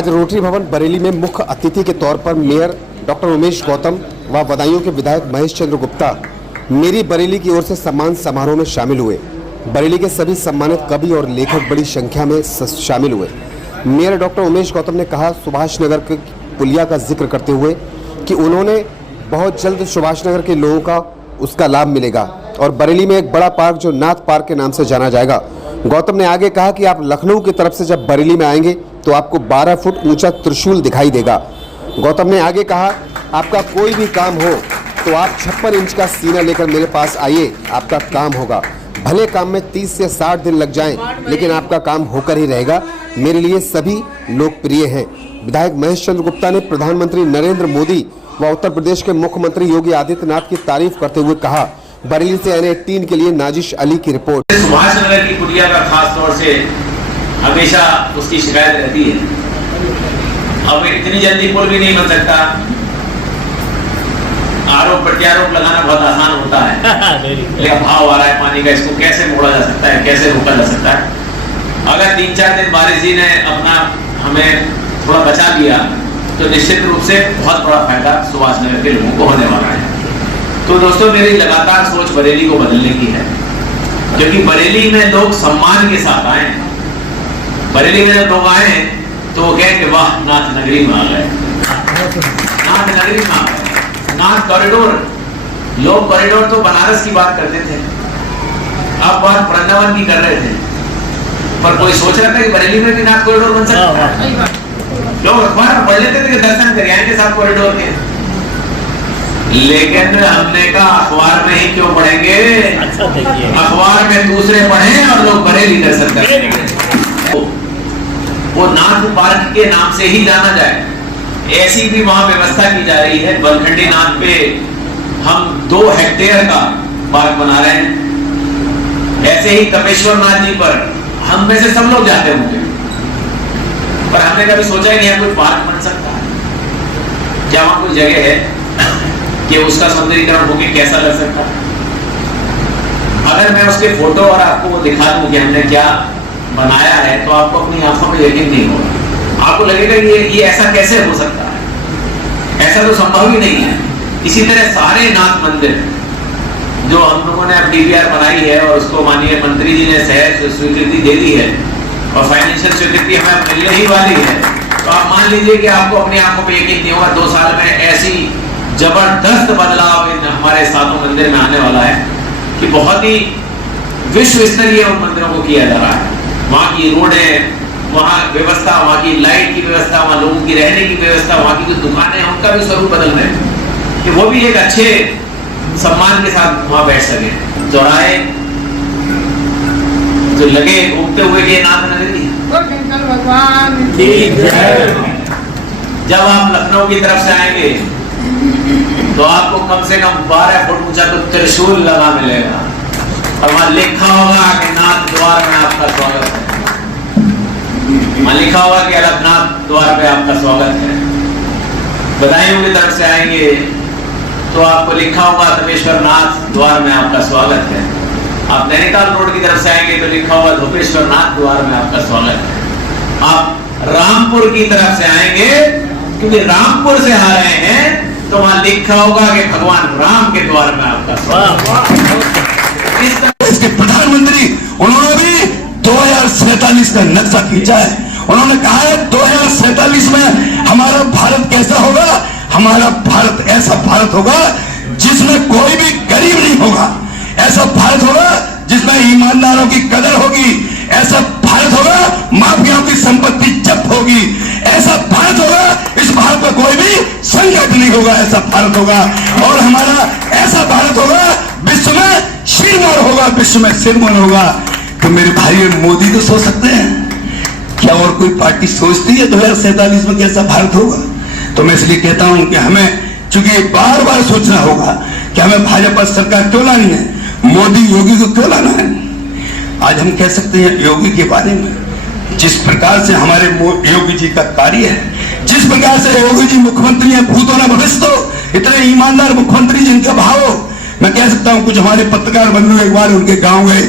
आज रोटरी भवन बरेली में मुख्य अतिथि के तौर पर मेयर डॉक्टर उमेश गौतम व बदायूं के विधायक महेश चंद्र गुप्ता मेरी बरेली की ओर से सम्मान समारोह में शामिल हुए। बरेली के सभी सम्मानित कवि और लेखक बड़ी संख्या में शामिल हुए। मेयर डॉक्टर उमेश गौतम ने कहा सुभाष नगर के पुलिया का जिक्र करते हुए कि उन्होंने बहुत जल्द सुभाष नगर के लोगों का उसका लाभ मिलेगा और बरेली में एक बड़ा पार्क जो नाथ पार्क के नाम से जाना जाएगा। गौतम ने आगे कहा कि आप लखनऊ की तरफ से जब बरेली में आएंगे तो आपको 12 फुट ऊंचा त्रिशूल दिखाई देगा। गौतम ने आगे कहा आपका कोई भी काम हो तो आप 56 इंच का सीना लेकर मेरे पास आइए, आपका काम होगा। भले काम में 30 से 60 दिन लग जाएं, लेकिन आपका काम होकर ही रहेगा। मेरे लिए सभी लोकप्रिय हैं। विधायक महेश चंद्र गुप्ता ने प्रधानमंत्री नरेंद्र मोदी व उत्तर प्रदेश के मुख्यमंत्री योगी आदित्यनाथ की तारीफ करते हुए कहा बरेली से N18 के लिए नाजिश अली की रिपोर्ट। सुभाष नगर की पुलिया का खास तौर से हमेशा उसकी शिकायत रहती है। अब इतनी जल्दी पुल भी नहीं बन सकता। आरोप प्रत्यारोप लगाना बहुत आसान होता है। लेकिन भाव आ रहा है पानी का, इसको कैसे मोड़ा जा सकता है, कैसे रोका जा सकता है। अगर 3-4 दिन बारिश जी ने अपना हमें थोड़ा बचा लिया तो निश्चित रूप से बहुत बड़ा फायदा सुभाष नगर के लोगों को होने वाला है। तो दोस्तों मेरी लगातार सोच बरेली को बदलने की है, क्योंकि बरेली में लोग सम्मान के साथ आए। बरेली में जब लोग आए तो वो कहें कि वाह नाथ नगरी में आ गए, नाथ नगरी में आ गए। नाथ कॉरिडोर, लोग कॉरिडोर तो बनारस की बात करते थे, अब बात वृंदावन की कर रहे थे, पर कोई सोच रहा था कि बरेली में भी नाथ कॉरिडोर बन सकता है। लोग अखबार पढ़ लेते थे कि दर्शन कर आएंगे साथ कॉरिडोर के, लेकिन हमने कहा अखबार में ही क्यों पढ़ेंगे, अखबार में दूसरे पढ़े और लोग बरेली दर्शन करेंगे। वो नाथ पार्क के नाम से ही जाना जाए, ऐसी भी वहां व्यवस्था की जा रही है। बलखंडी नाथ पे हम 2 हेक्टेयर का पार्क बना रहे हैं। ऐसे ही कपेश्वर नाथ जी पर हम में से सब लोग जाते होंगे, पर हमने कभी सोचा ही नहीं है कोई पार्क बन सकता है क्या, वहां कोई जगह है कि उसका सौंदर्यीकरण होके कैसा लग सकता है। अगर मैं उसके फोटो और आपको वो दिखा दूं कि हमने क्या बनाया है तो आपको अपनी आंखों में यकीन नहीं होगा। आपको लगेगा ये ऐसा कैसे हो सकता है, ऐसा तो संभव ही नहीं है। इसी तरह सारे नाथ मंदिर जो हम लोगों ने अब DPR बनाई है और उसको माननीय मंत्री जी ने सहज स्वीकृति दे दी है और फाइनेंशियल स्वीकृति हमें मिलने ही वाली है, तो आप मान लीजिए कि आपको अपनी आंखों में यकीन नहीं होगा 2 साल में ऐसी जबरदस्त बदलाव हमारे 7 मंदिर में आने वाला है कि बहुत ही विश्व स्तरीय उन मंदिरों को किया जा रहा है। वहाँ की रोडें, वहाँ व्यवस्था, वहाँ की लाइट की व्यवस्था, वहाँ लोगों की रहने की व्यवस्था, वहाँ की जो दुकानें हैं उनका भी स्वरूप बदल रहे हैं कि वो भी एक अच्छे सम्मान के साथ वहाँ बैठ सके। चौराहे जो लगे घूमते हुए कि नाथ नगरी जब आप लखनऊ की तरफ से आएंगे तो आपको कम से कम 12 फुट ऊंचा तो त्रिशूल लगा मिलेगा और वहां लिखा होगा कि नाथ द्वार में आपका स्वागत है। वहां लिखा होगा कि अलखनाथ द्वार पे आपका स्वागत है। बदायूं की तरफ से आएंगे तो आपको लिखा होगा तपेश्वर नाथ द्वार में आपका स्वागत है। आप नैनीताल रोड की तरफ से आएंगे तो लिखा होगा धोपेश्वर नाथ द्वार में आपका स्वागत है। आप रामपुर की तरफ से आएंगे क्योंकि रामपुर से आ रहे हैं तो वहां लिखा होगा कि भगवान राम के द्वार में आपका स्वागत। इसके प्रधानमंत्री उन्होंने भी 2047 का नक्शा खींचा है। उन्होंने कहा है 2047 में हमारा भारत कैसा होगा, हमारा भारत ऐसा भारत होगा जिसमें कोई भी गरीब नहीं होगा, ऐसा भारत होगा जिसमें ईमानदारों की कदर होगी, ऐसा भारत होगा माफियाओं की संपत्ति जब्त होगी, ऐसा भारत होगा इस भारत में कोई भी संकट नहीं होगा, ऐसा भारत होगा। और हमारा ऐसा भारत होगा विश्व में सिरमौर होगा, विश्व में सिरमौर होगा। तो मेरे भाई मोदी तो सोच सकते हैं, क्या और कोई पार्टी सोचती है 2047 में कैसा भारत होगा? तो मैं इसलिए कहता हूं कि हमें चूंकि बार बार सोचना होगा कि हमें भाजपा सरकार क्यों लानी है, मोदी योगी को क्यों लाना है। आज हम कह सकते हैं योगी के बारे में, जिस प्रकार से हमारे योगी जी का कार्य है, जिस प्रकार से योगी जी मुख्यमंत्री हैं भूतो न भविष्यतो, इतने ईमानदार मुख्यमंत्री जिनका भाव, मैं कह सकता हूं कुछ हमारे पत्रकार बंधु एक बार उनके गांव गए,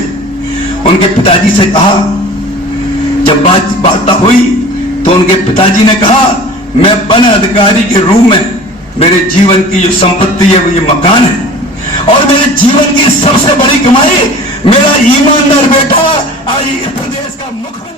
उनके पिताजी से कहा, जब बात हुई तो तो उनके पिताजी ने कहा, मैं वन अधिकारी के रूप में मेरे जीवन की जो संपत्ति है वो ये मकान है, और मेरे जीवन की सबसे बड़ी कमाई मेरा ईमानदार बेटा आज इस प्रदेश का मुख्य